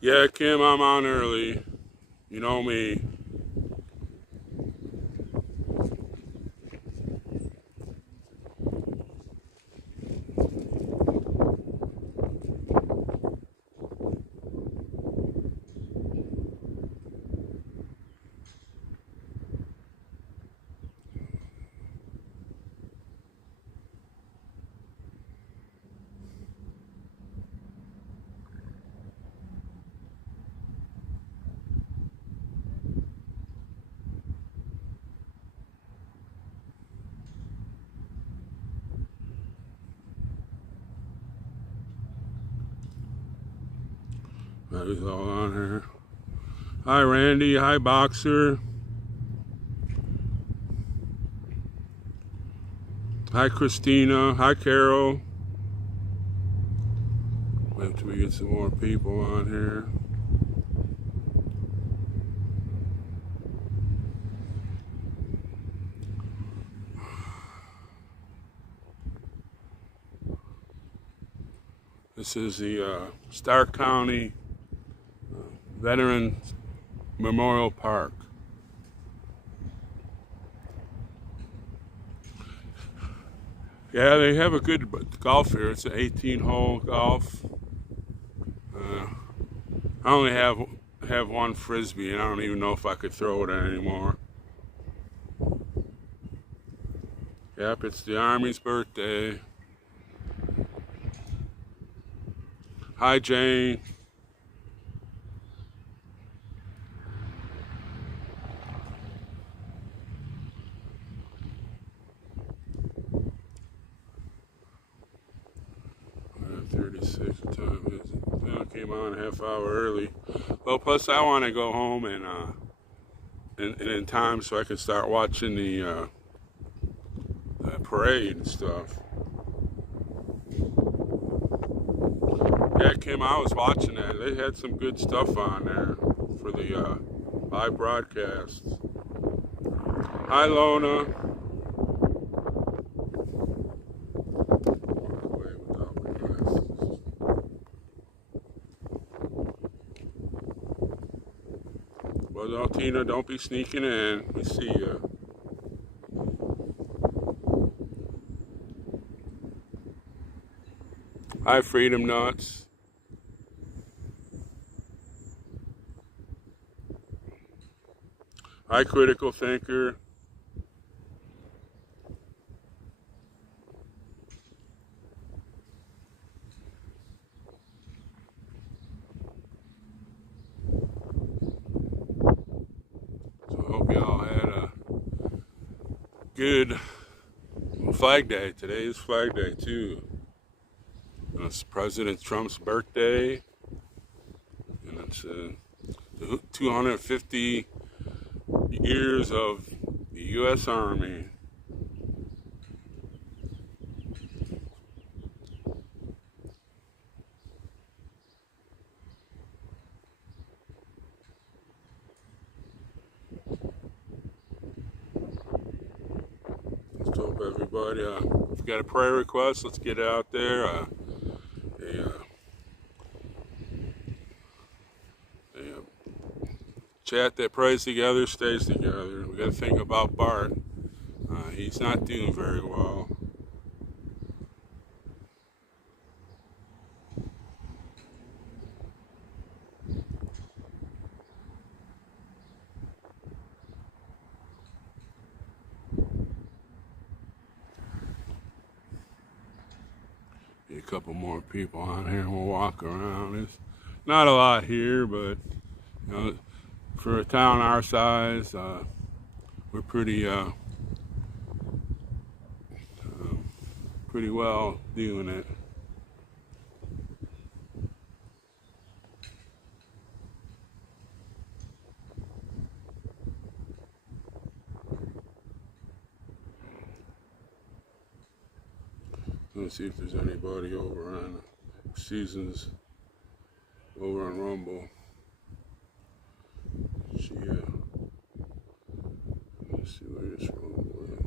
Yeah, Kim, I'm on early. You know me. He's all on here. Hi, Randy. Hi, Boxer. Hi, Christina. Hi, Carol. Wait till we get some more people on here. This is the Stark County Veterans Memorial Park. Yeah, they have a good golf here. It's an 18-hole golf. I only have one frisbee, and I don't even know if I could throw it anymore. Yep, it's the Army's birthday. Hi, Jane. Uh, 36 time is it? Well, I came on a half hour early. Well, plus I want to go home and in time so I can start watching the parade and stuff. Yeah, Kim, I was watching that. They had some good stuff on there for the live broadcasts. Hi, Lona. Walk away without my glasses. Well, no, Tina, don't be sneaking in. We see you. Hi, Freedom Nuts. Hi, Critical Thinker. So I hope you all had a good Flag Day. Today is Flag Day, too. And it's President Trump's birthday. And it's 250 years of the U.S. Army. Let's hope everybody, if you got a prayer request, let's get it out there. Chat that prays together stays together. We got to think about Bart. He's not doing very well. Get a couple more people on here and we'll walk around. There's not a lot here, but you know, for a town our size, we're pretty well doing it. Let's see if there's anybody over on Seasons, over on Rumble. Let's see where this Rumble is.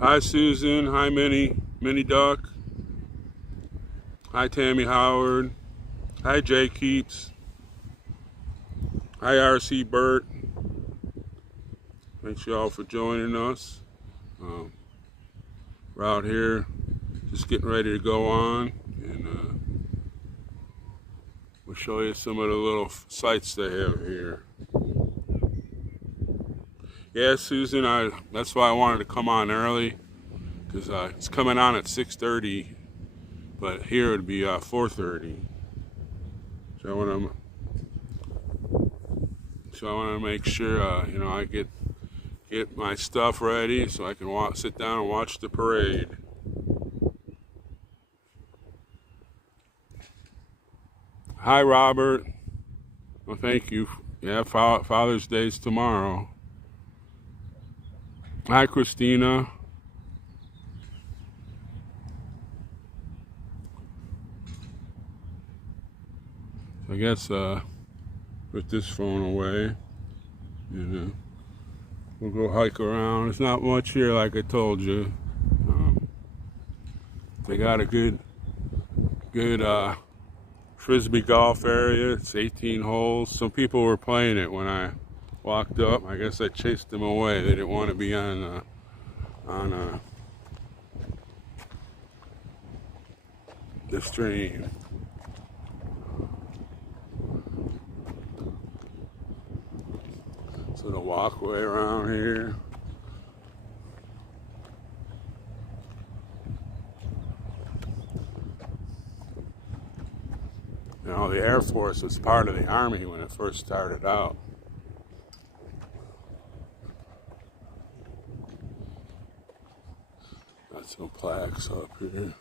Hi, Susan. Hi, Minnie Duck. Hi, Tammy Howard. Hi, Jay Keats. Hi, RC Burt. Thanks y'all for joining us. We're out here just getting ready to go on, and we'll show you some of the little sights they have here. Yeah, Susan, that's why I wanted to come on early, because it's coming on at 6:30, but here it would be 4:30. So I want to make sure I get my stuff ready so I can sit down and watch the parade. Hi, Robert. Well, thank you. Yeah, Father's Day's tomorrow. Hi, Christina. I guess put this phone away, and we'll go hike around. It's not much here, like I told you. They got a good frisbee golf area. It's 18 holes. Some people were playing it when I walked up. I guess I chased them away. They didn't want to be on the stream. So the walkway around here. You know, the Air Force was part of the Army when it first started out. Got some plaques up here.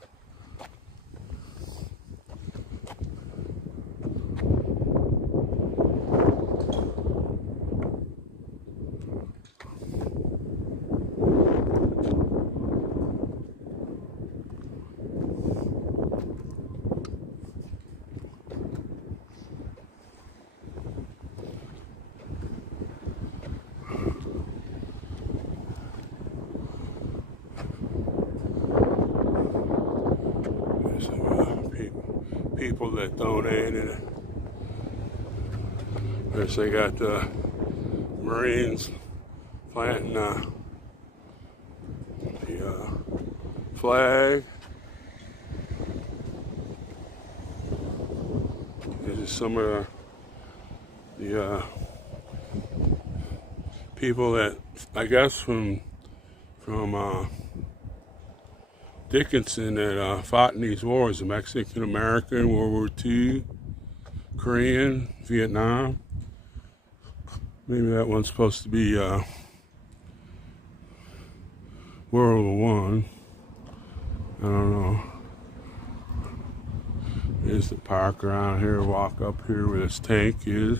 People that donated. There's they got the Marines planting the flag. This is some of the people that I guess from Dickinson that fought in these wars, the Mexican American, World War II, Korean, Vietnam. Maybe that one's supposed to be World War One. I don't know. There's the park around here. Walk up here where this tank is.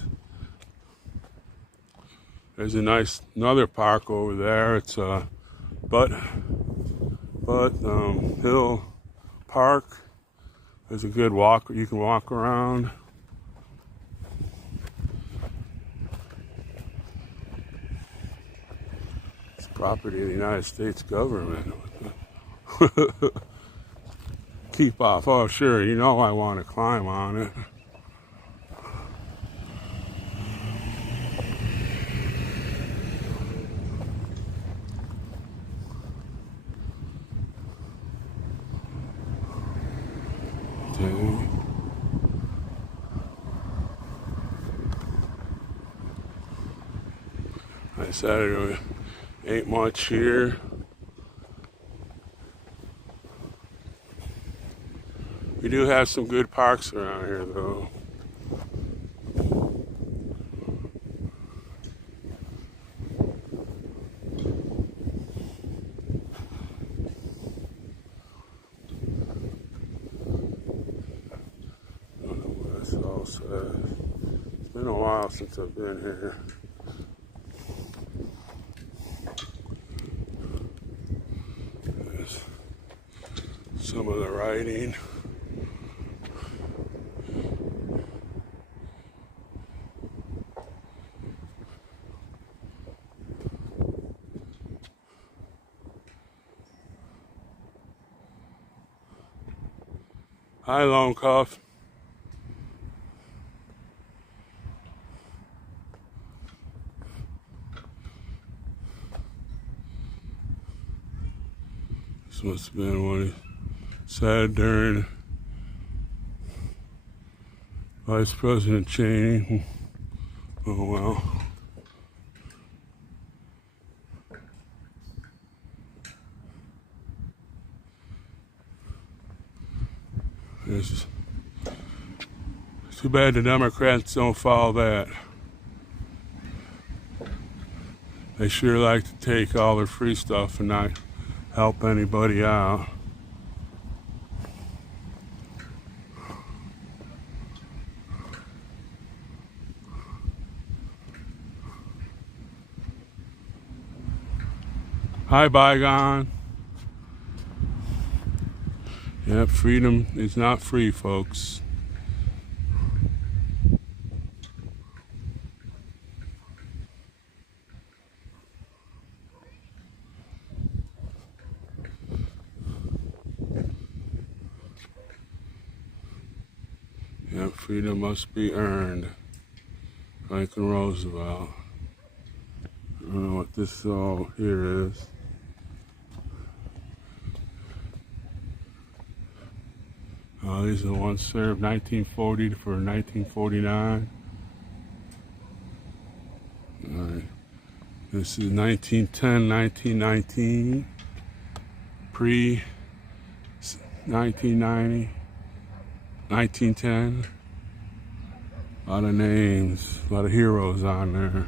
There's another park over there. It's Butt Hill Park. There's a good walk. You can walk around. It's property of the United States government. Keep off. Oh, sure. You know I want to climb on it. I said there ain't much here. We do have some good parks around here, though. I don't know where Mexico says. It's been a while since I've been here. There's some of the writing. Hi, Lone Cuff. This must have been what he said during Vice President Cheney. Oh well. It's too bad the Democrats don't follow that. They sure like to take all their free stuff and not help anybody out. Hi, Bygone. Yep, freedom is not free, folks. Yep, freedom must be earned. Franklin Roosevelt. I don't know what this all here is. These are the ones served 1940 for 1949. All right. This is 1910, 1919. Pre 1990, 1910. A lot of names, a lot of heroes on there.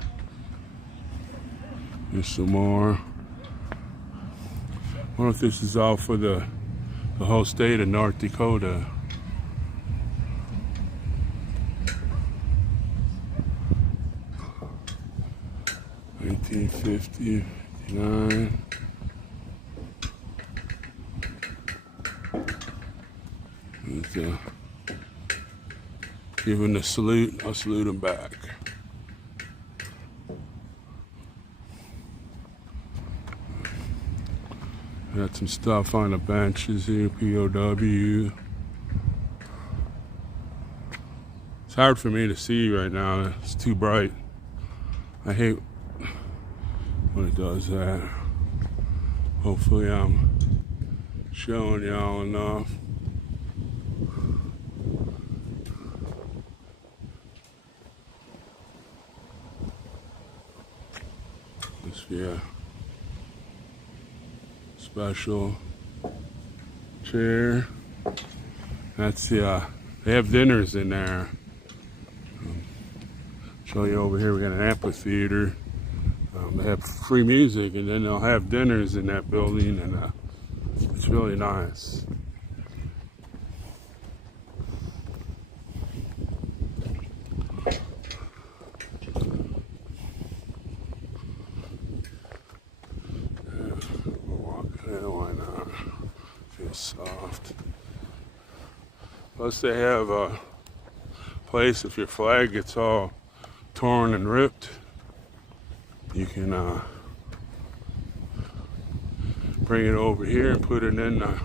There's some more. I wonder if this is all for the whole state of North Dakota. $1950, $59. Giving a salute, I'll salute him back. Got some stuff on the benches here, POW. It's hard for me to see right now, it's too bright. I hate when it does that. Hopefully I'm showing y'all enough. This, yeah. Special chair. That's they have dinners in there. Show you over here. We got an amphitheater. They have free music, and then they'll have dinners in that building, and it's really nice. Soft. Plus they have a place, if your flag gets all torn and ripped, you can bring it over here and put it in I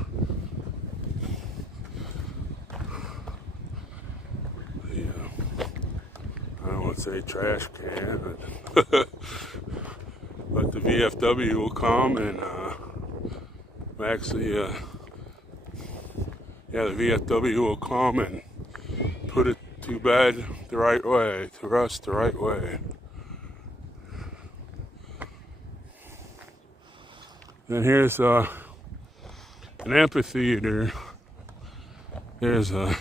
don't want to say trash can, but the VFW will come and actually the VFW will come and put it to bed the right way, to rest the right way. And here's an amphitheater. There's the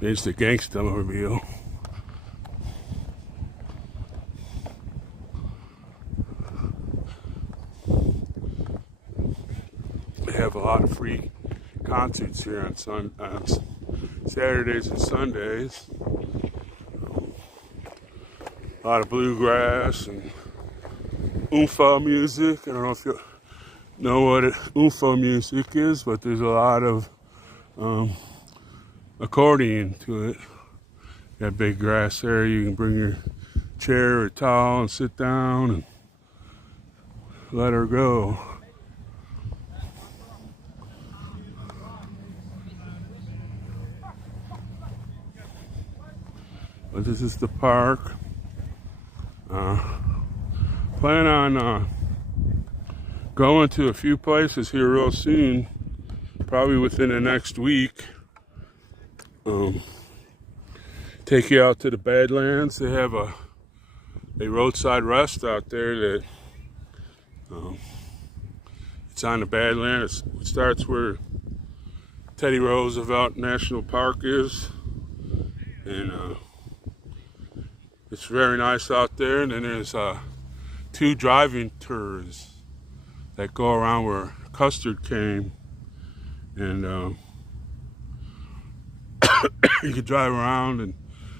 Gangsta Mobile. They have a lot of free concerts here on Saturdays and Sundays. A lot of bluegrass and oompa music. I don't know if you know what oompa music is, but there's a lot of accordion to it. That big grass area, you can bring your chair or towel and sit down and let her go. But this is the park. Plan on going to a few places here real soon, probably within the next week. Take you out to the Badlands. They have a roadside rest out there that it's on the Badlands. It starts where Teddy Roosevelt National Park is, and it's very nice out there. And then there's 2 driving tours that go around where Custard came, and you could drive around and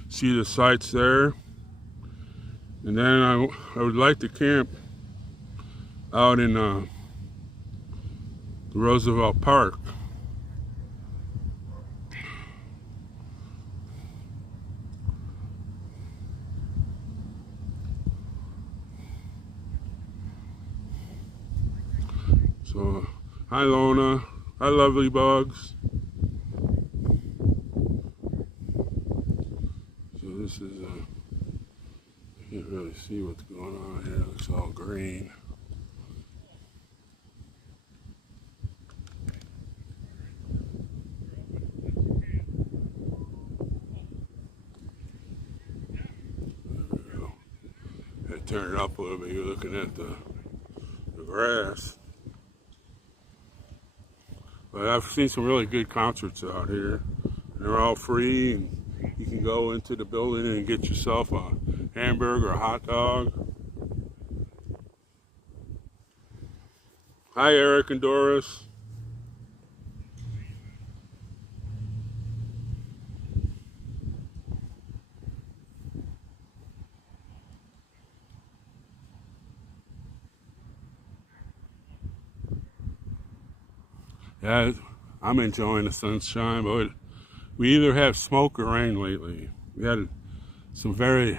see the sights there. And then I would like to camp out in the Roosevelt Park. So, hi Lona, hi Lovely Bugs. So this is, I can't really see what's going on here. It looks all green. There we go. I turn it up a little bit. You're looking at the grass. But I've seen some really good concerts out here. They're all free, and you can go into the building and get yourself a hamburger or a hot dog. Hi, Eric and Doris. Yeah, I'm enjoying the sunshine, but we either have smoke or rain lately. We had some very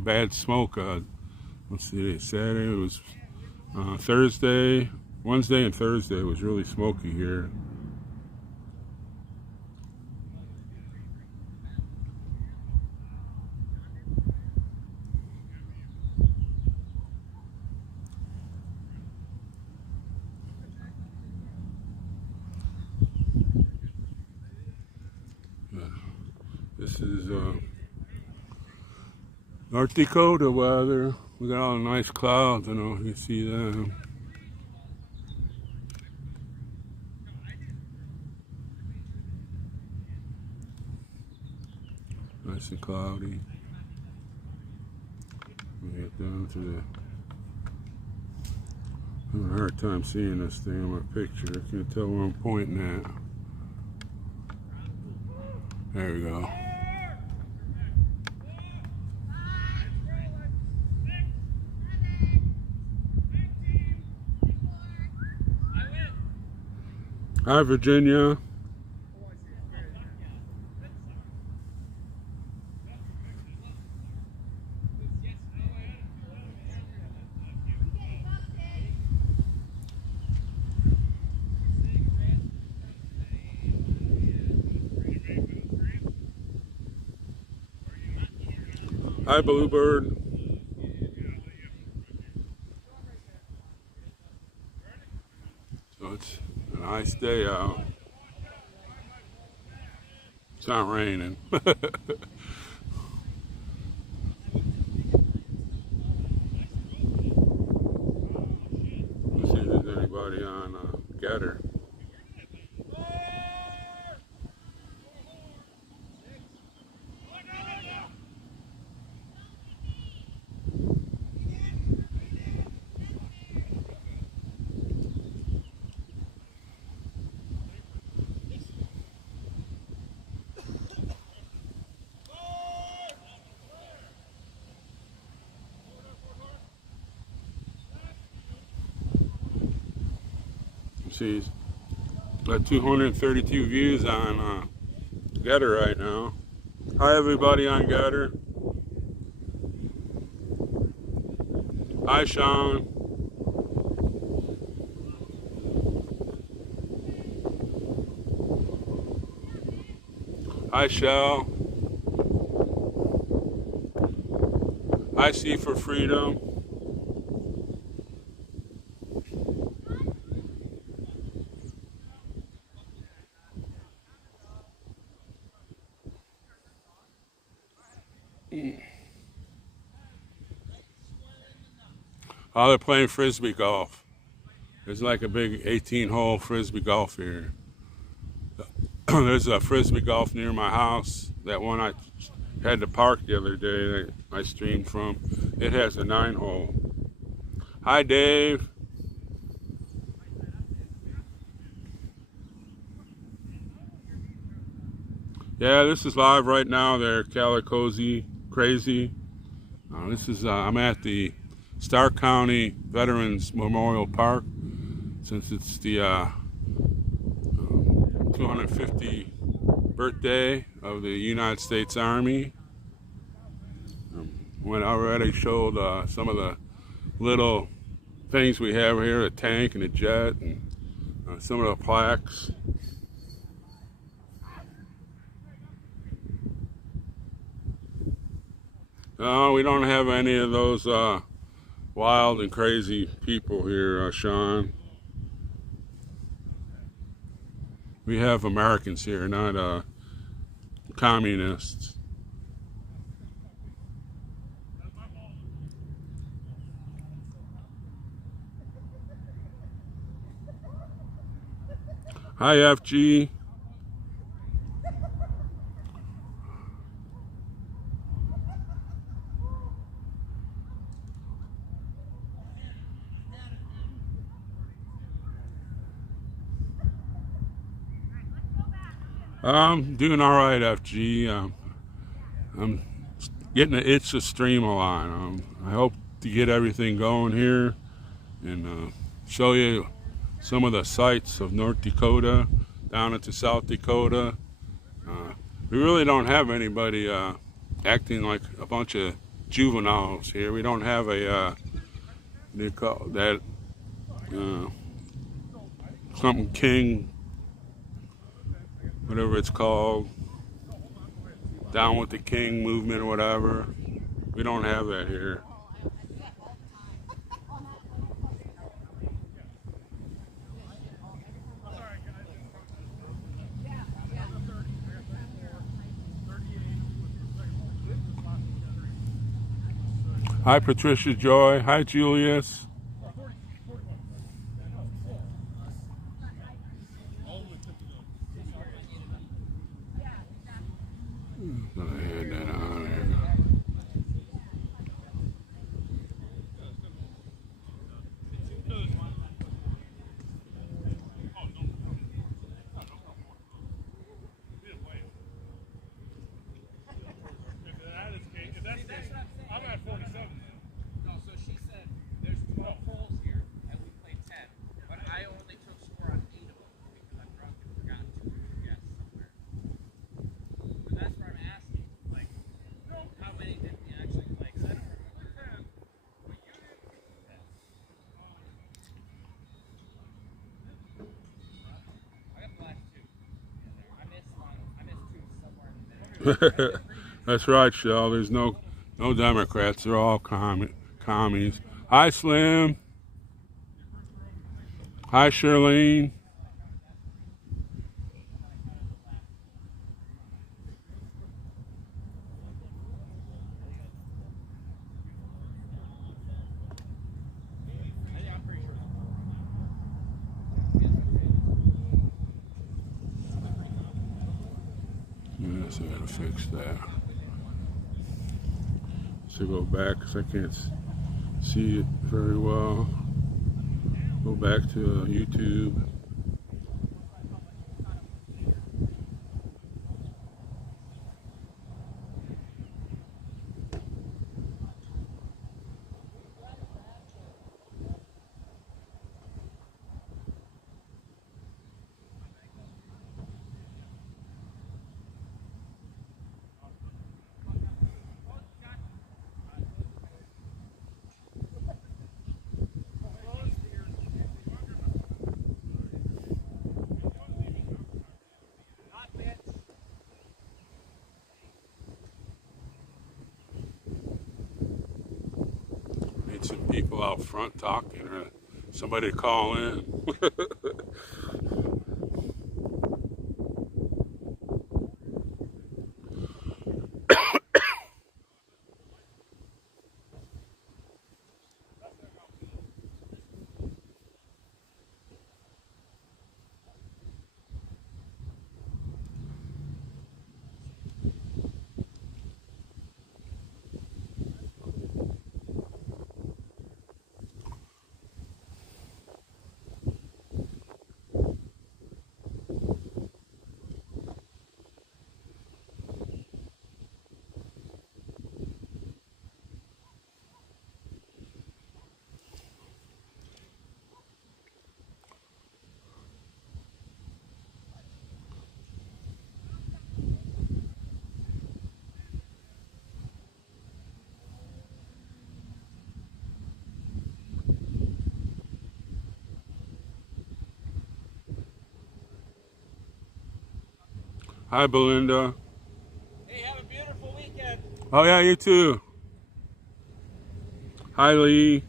bad smoke. Let's see, Saturday, it was Thursday, Wednesday and Thursday it was really smoky here. This is North Dakota weather. We got all the nice clouds. I don't know if you can see them. Nice and cloudy. We get down to the. I'm having a hard time seeing this thing on my picture. I can't tell where I'm pointing at. There we go. Hi, Virginia. Hi, Bluebird. So it's a nice day out. It's not raining. Let's see if there's anybody on Getter. see. Got 232 views on Getter right now. Hi everybody on Getter. Hi Sean. Hi Shell. Hi C for Freedom. Oh, they're playing frisbee golf. There's like a big 18-hole frisbee golf here. There's a frisbee golf near my house. That one I had to park the other day that I streamed from. It has a 9-hole. Hi, Dave. Yeah, this is live right now there, Calicozy Crazy. I'm at the Stark County Veterans Memorial Park, since it's the 250th birthday of the United States Army. When I already showed some of the little things we have here, a tank and a jet, and some of the plaques. No, we don't have any of those wild and crazy people here, Sean. We have Americans here, not communists. Hi, FG. I'm doing all right, FG. I'm getting the itch to stream a lot. I hope to get everything going here and show you some of the sights of North Dakota down into South Dakota. We really don't have anybody acting like a bunch of juveniles here. We don't have a they call that something king, whatever it's called, down with the king movement or whatever. We don't have that here. Hi, Patricia Joy. Hi, Julius. That's right, Shell. There's no Democrats. They're all commies. Hi, Slim. Hi, Charlene. Yes, I gotta fix that. So go back because I can't see it very well. Go back to YouTube. get some people out front talking or somebody to call in. Hi, Belinda. Hey, have a beautiful weekend. Oh, yeah, you too. Hi, Lee.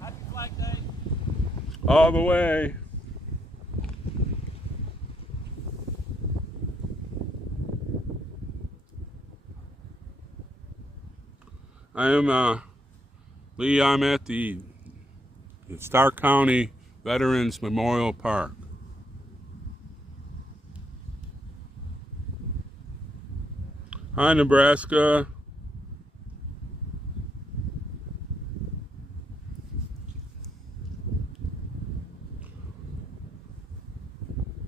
Happy Flag Day. All the way. I am Lee. I'm at the Stark County Veterans Memorial Park. Hi, Nebraska.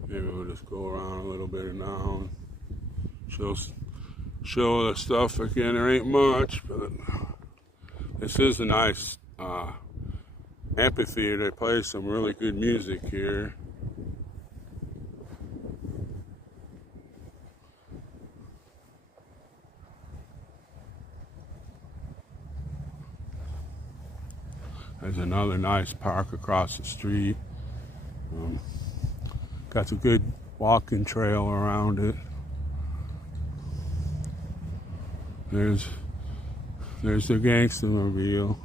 Maybe we'll just go around a little bit now and show the stuff again. There ain't much, but this is a nice amphitheater. They play some really good music here. There's another nice park across the street. Got a good walking trail around it. There's the Gangsta-mobile.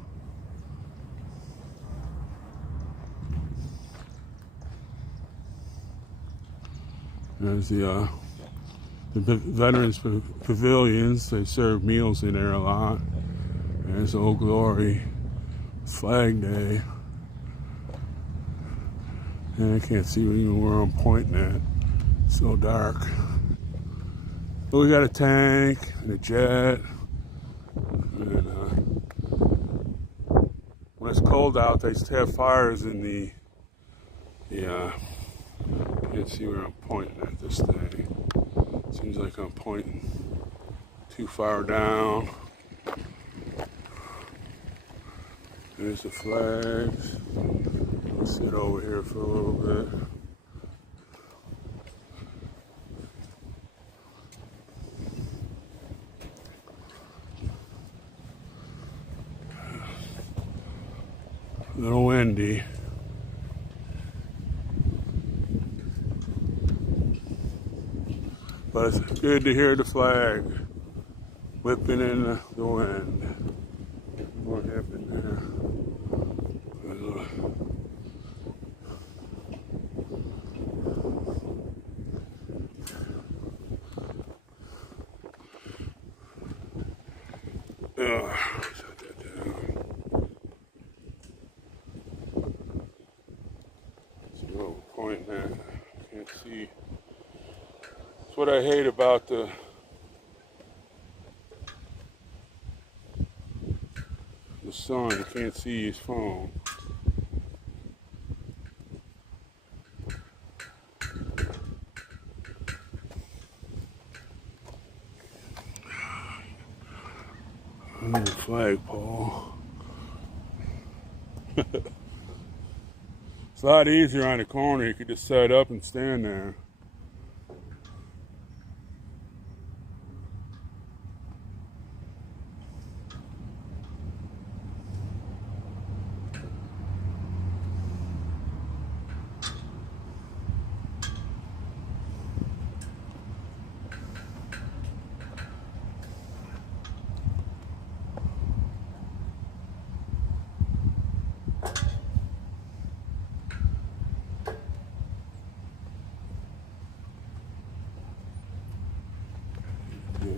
There's the Veterans Pavilions. They serve meals in there a lot. There's Old Glory. It's Flag Day. And I can't see even where I'm pointing at. It's so dark. But we got a tank and a jet. And when it's cold out, they have fires in the can't see where I'm pointing at this thing. Seems like I'm pointing too far down. There's the flags. I'll sit over here for a little bit. A little windy. But it's good to hear the flag whipping in the wind. What happened there? Shut that down. See what we're pointing at. Can't see. That's what I hate about the sun. You can't see his phone. The flagpole. It's a lot easier on the corner. You could just set up and stand there.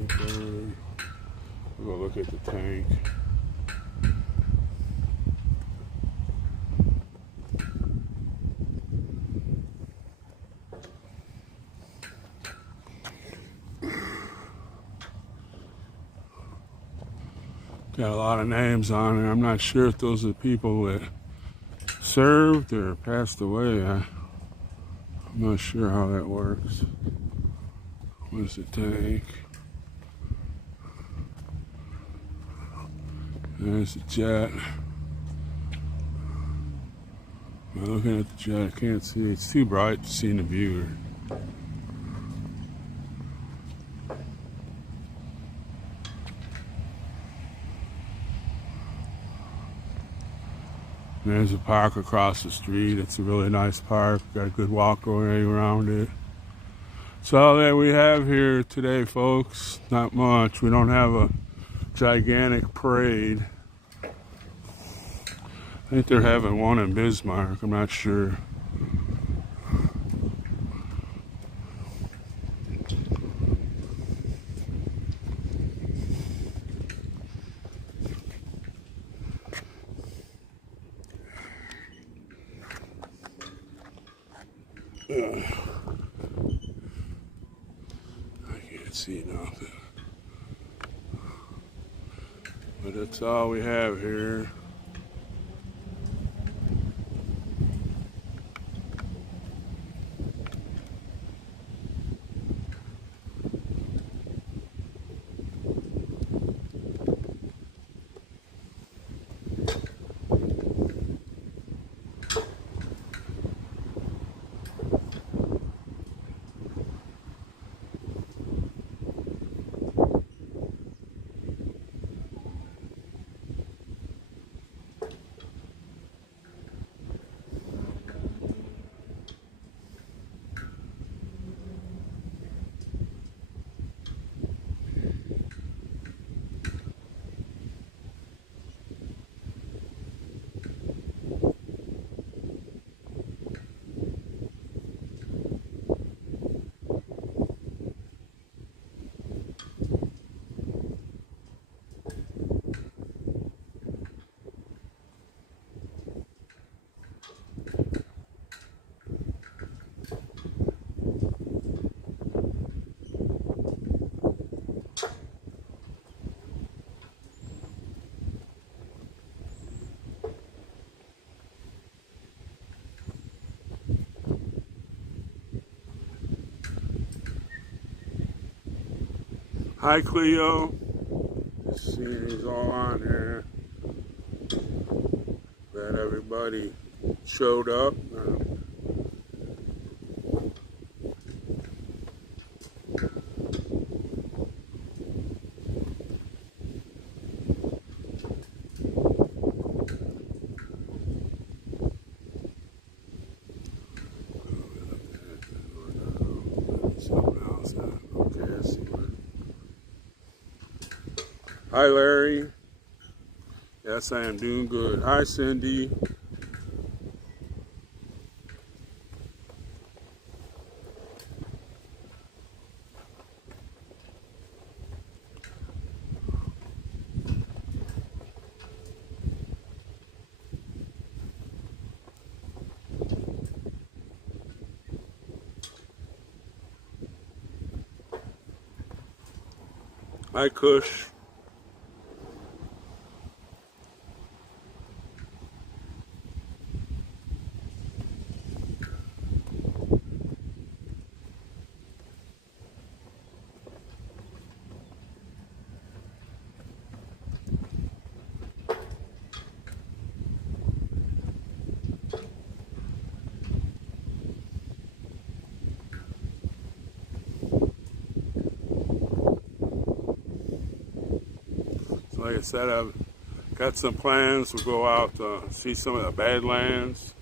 23rd. We'll go look at the tank. Got a lot of names on there. I'm not sure if those are the people that served or passed away. I'm not sure how that works. Where's the tank? There's the jet. I'm looking at the jet. I can't see. It's too bright to see in the viewer. There's a park across the street. It's a really nice park. Got a good walkway around it. That's all that we have here today, folks. Not much. We don't have a gigantic parade. I think they're having one in Bismarck. I'm not sure. I can't see nothing. But that's all we have here. Hi, Cleo. See, he's all on here. Glad everybody showed up. Something else. Okay, I see what. Hi, Larry. Yes, I am doing good. Hi, Cindy. Hi, Kush. Like I said, I've got some plans to go out to see some of the Badlands.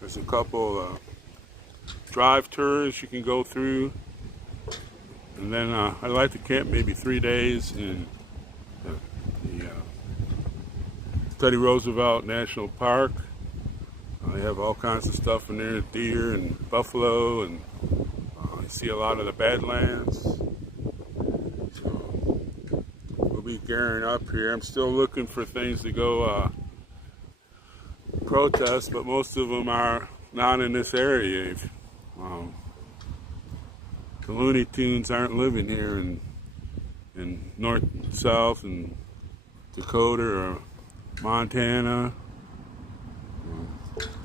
There's a couple drive tours you can go through. And then I'd like to camp maybe 3 days in the Teddy Roosevelt National Park. They have all kinds of stuff in there, deer and buffalo, and you see a lot of the Badlands. be gearing up here. I'm still looking for things to go protest, but most of them are not in this area. Um, the Looney Tunes aren't living here in North, South, and Dakota or Montana.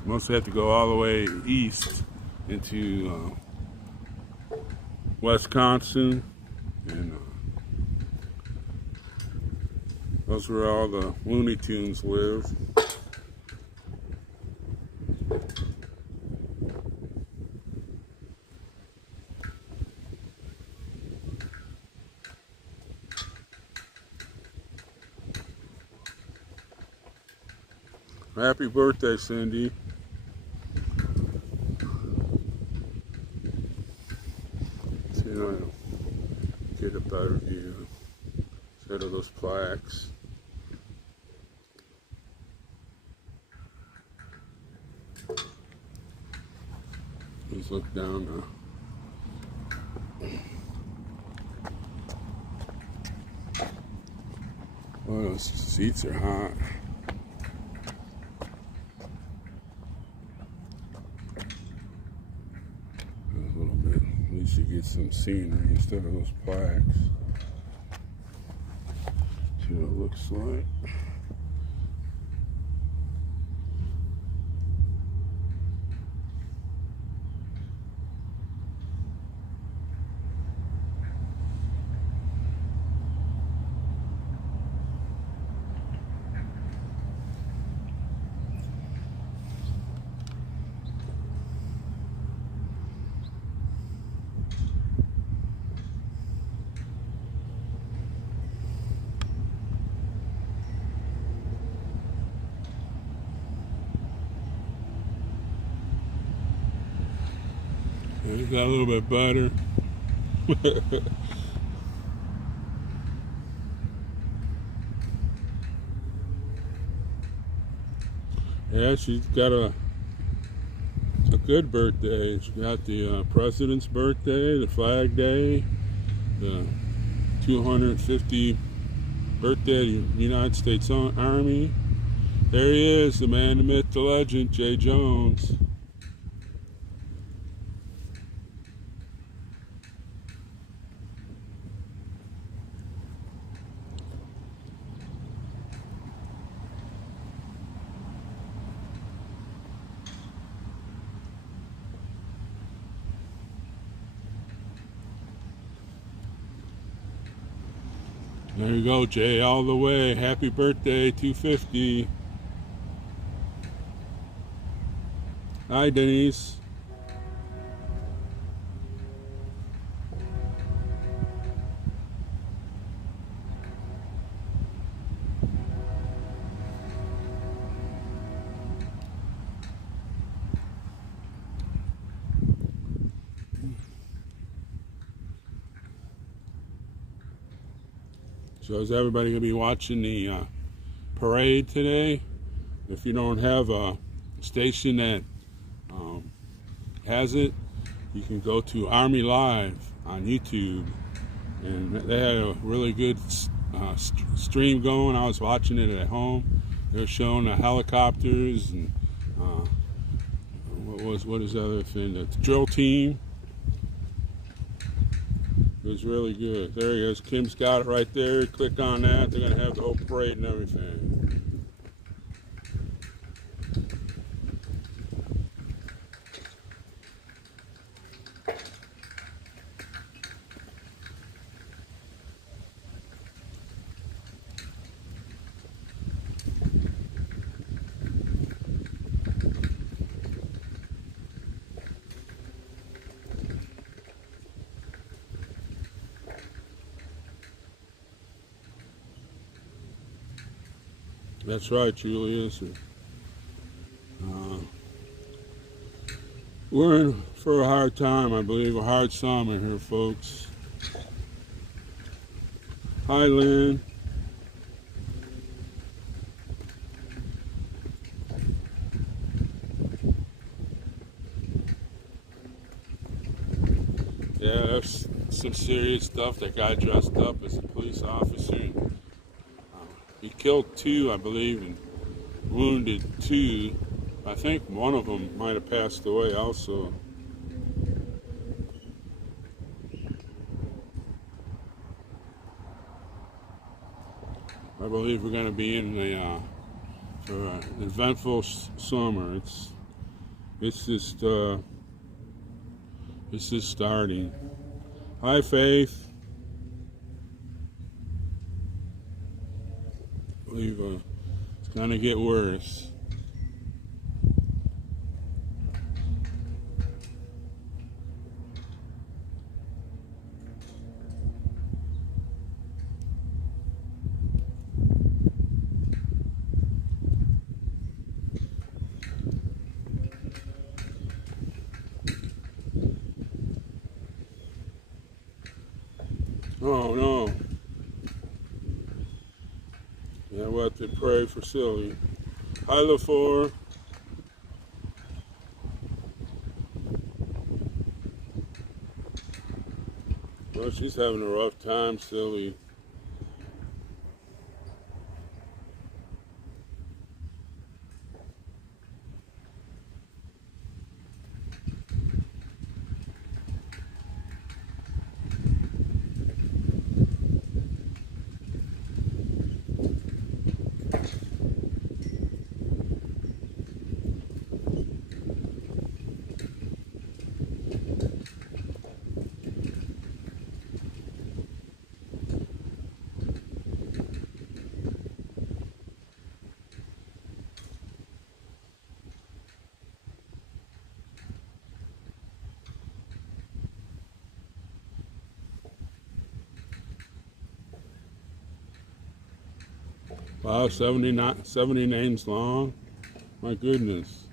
Mostly have to go all the way east into Wisconsin, and those where all the Looney Tunes live. Happy birthday, Cindy. See if I can get a better view instead of those plaques. Let's look down now. Oh, those seats are hot. A little bit. At least you get some scenery instead of those plaques. See what it looks like. It got a little bit better. Yeah, she's got a good birthday. She got the president's birthday, the Flag Day, the 250th birthday of the United States Army. There he is, the man, the myth, the legend, Jay Jones. There you go, Jay, all the way. Happy birthday, 250. Hi, Denise. So is everybody going to be watching the parade today? If you don't have a station that has it, you can go to Army Live on YouTube. And they had a really good stream going. I was watching it at home. They were showing the helicopters and what is the other thing? The drill team. It was really good. There he is. Kim's got it right there. Click on that. They're going to have the whole parade and everything. That's right, Julius. We're in for a hard time, I believe, a hard summer here, folks. Hi, Lynn. Yeah, that's some serious stuff. That guy dressed up as a police officer and He killed two, I believe, and wounded two. I think one of them might have passed away also. I believe we're going to be in the for an eventful summer. It's just starting. Hi, Faith. I believe it's going to get worse. Oh no. Yeah, we'll have to pray for Silly. Hi, LaFour. Well, she's having a rough time, Silly. Wow, 70 names long. My goodness.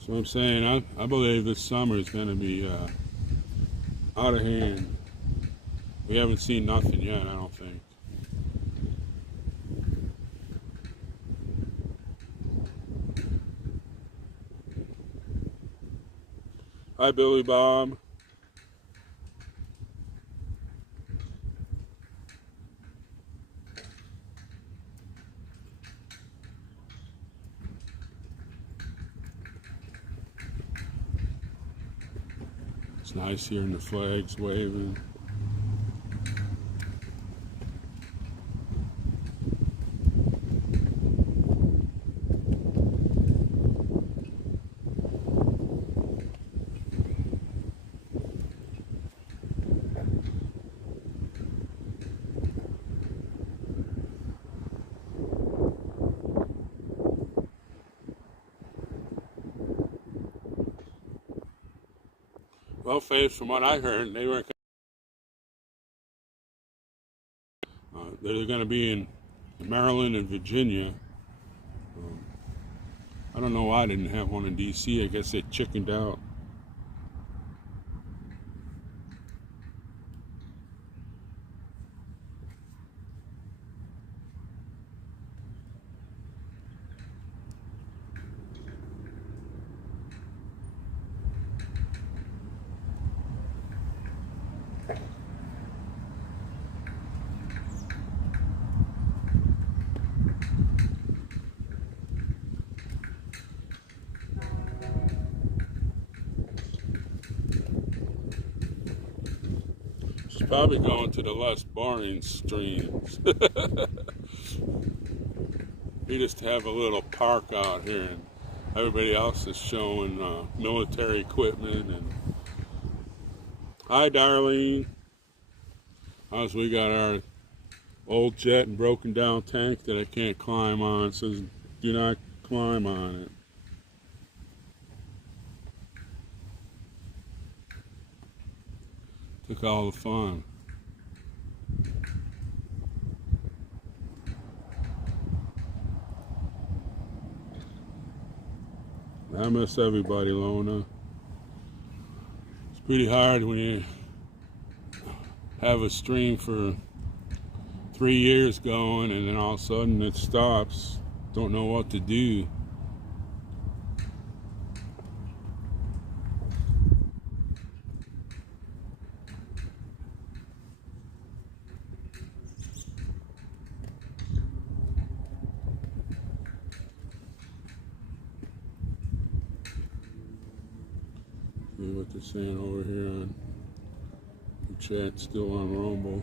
So I'm saying I believe this summer is going to be out of hand. We haven't seen nothing yet, I don't think. Hi, Billy Bob. It's nice hearing the flags waving. Well, Faith, from what I heard, they're going to be in Maryland and Virginia. Um, I don't know why I didn't have one in D.C. I guess they chickened out. She's probably going to the less boring streams. We just have a little park out here, and everybody else is showing military equipment. And hi, Darlene. As we got our old jet and broken down tank that I can't climb on. It says do not climb on it. Took all the fun. I miss everybody, Lona. It's pretty hard when you have a stream for 3 years going and then all of a sudden it stops. Don't know what to do. See what they're saying over here on the chat, still on Rumble.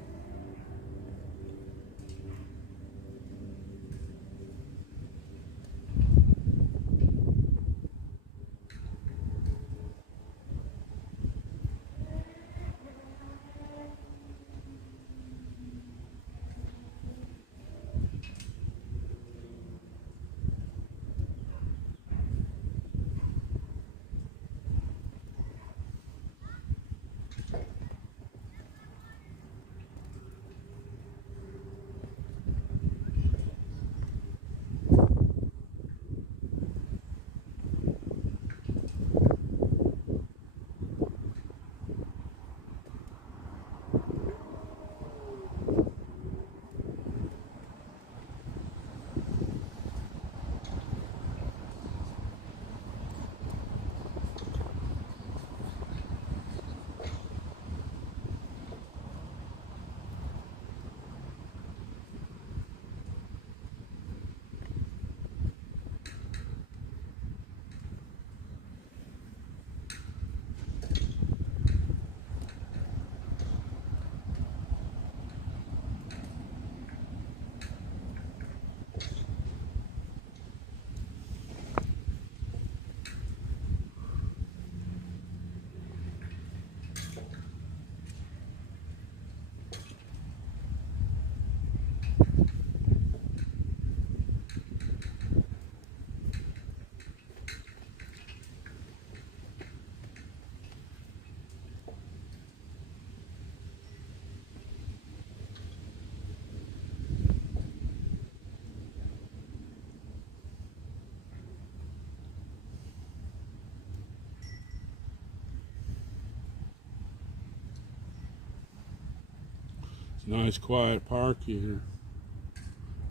It's a nice quiet park here.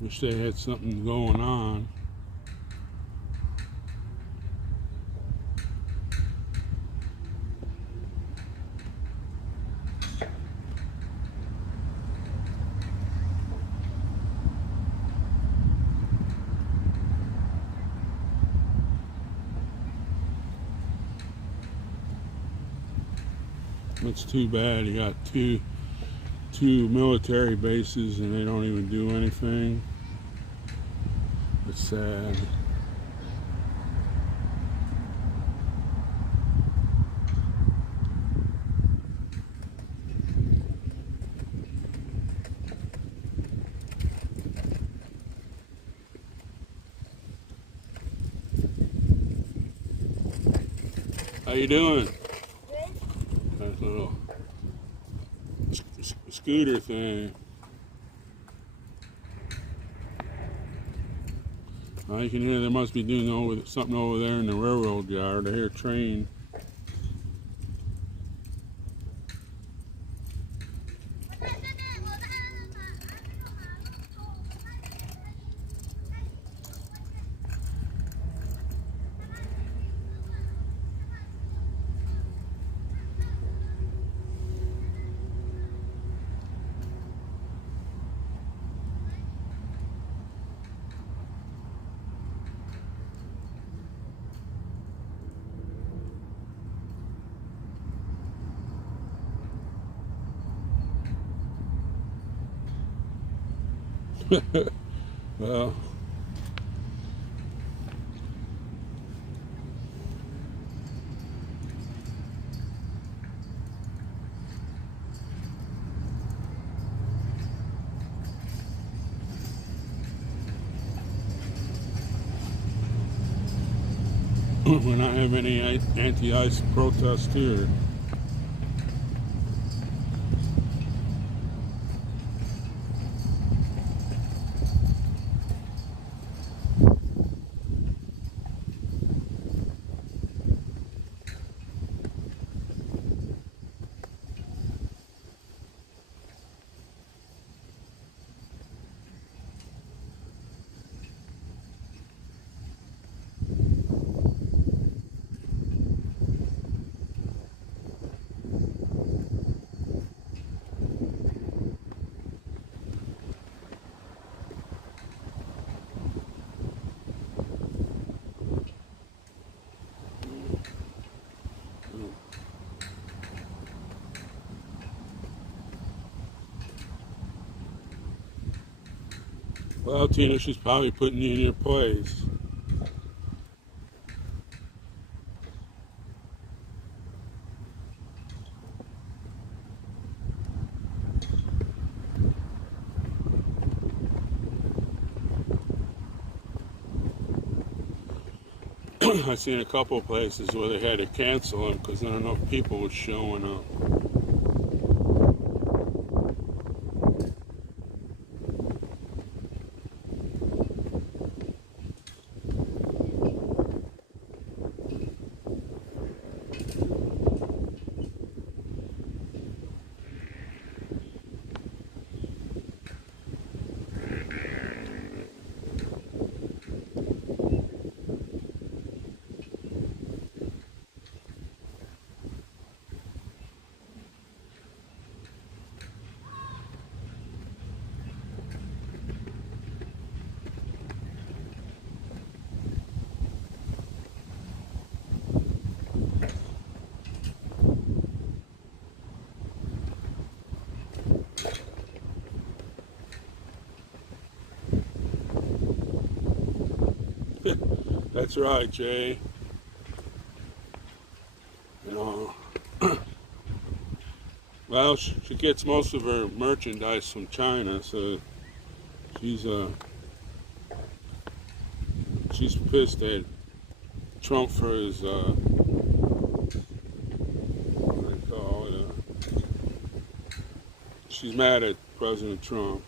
Wish they had something going on. It's too bad you got two military bases and they don't even do anything. It's sad. How you doing? Nice little scooter thing. You can hear they must be doing something over there in the railroad yard. I hear a train. Well, we're not having any anti-ICE protests here. Well, Tina, she's probably putting you in your place. I seen a couple of places where they had to cancel them because not enough people were showing up. That's right, Jay. You know, well, she gets most of her merchandise from China, so she's she's pissed at Trump for his what do they call it? She's mad at President Trump.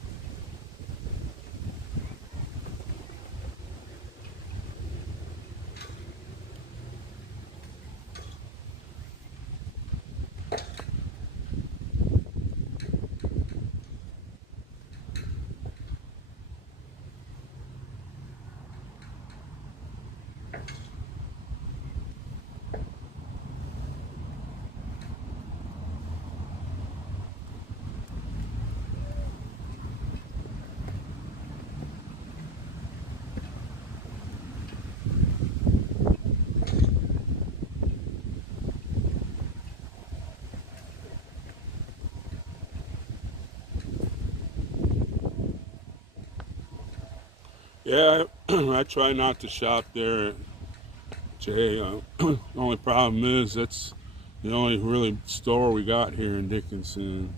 Yeah, I try not to shop there, Jay. The only problem is that's the only really store we got here in Dickinson.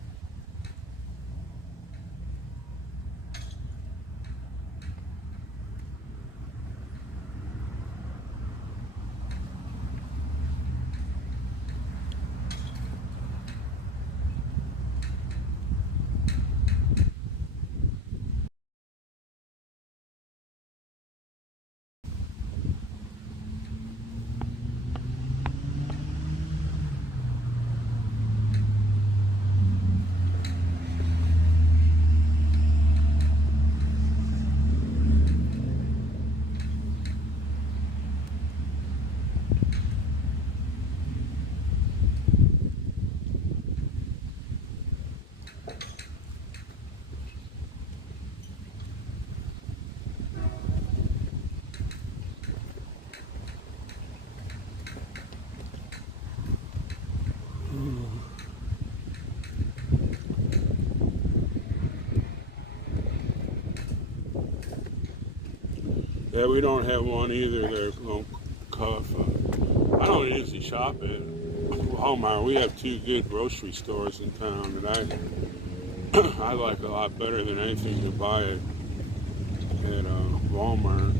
Yeah, we don't have one either. There's no cuff. I don't usually shop at Walmart. We have two good grocery stores in town that I like a lot better than anything you buy at Walmart.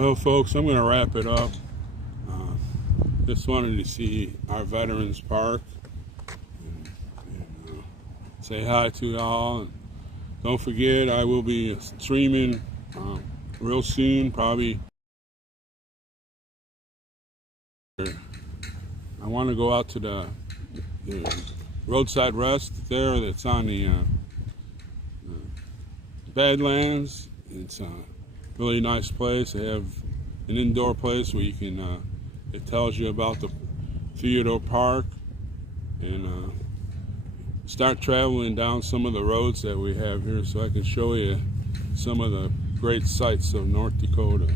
Well, folks, I'm going to wrap it up. Just wanted to see our Veterans Park and say hi to y'all. And don't forget, I will be streaming real soon, probably. I want to go out to the roadside rest there that's on the Badlands. It's a really nice place. They have an indoor place where you can, it tells you about the Theodore Park, and start traveling down some of the roads that we have here so I can show you some of the great sights of North Dakota.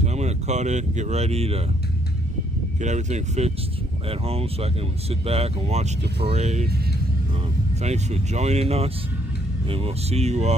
So I'm going to cut it and get ready to get everything fixed at home so I can sit back and watch the parade. Thanks for joining us, and we'll see you all.